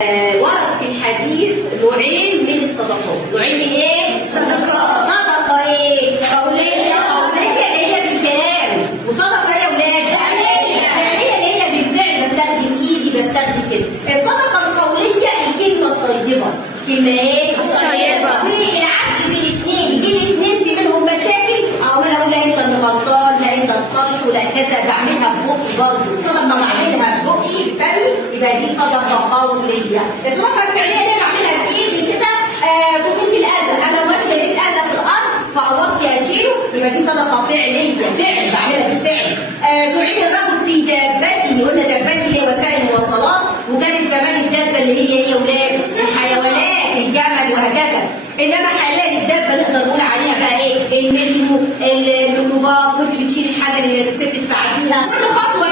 ورد في الحديث نوعين من الصدقات. نوعين من ايه؟ الصدقات. صدقه ايه؟ قوليه. قوليه اللي هي بالكلام، وصدقه يا ولاد فعليه اللي هي بالفعل، بستخدم ايدي، بستخدم كده. الصدقه القوليه الكلمه الطيبه. كلمه ايه؟ طيبه. والعدل بين الاثنين، يجي لي اثنين في منهم مشاكل، او انا اقول لا انت اللي غلطان، لا انت الصالح، ولا كذا، بعملها ببقي برضه. صدقه بعملها ببقي بفمي، يبقى دي صدقه قوليه. الصدقه الفعليه اللي بعملها بايدي كده، تكون في الاذى، انا ماشيه لقيت اذى في الارض فعوضت اشيله، يبقى دي صدقه فعليه، فعل بعملها بالفعل. نعين الرجل في دابته، قلنا دابته هي وسائل المواصلات، وكانت زمان الدابه اللي هي ولاد الحيوانات، الجمل وهكذا. انما حاليا الدابه نقدر نقول عليها بقى ايه؟ المترو، الميكروباص، كنت بتشيل الحاجه اللي الست تساعديها، كل خطوه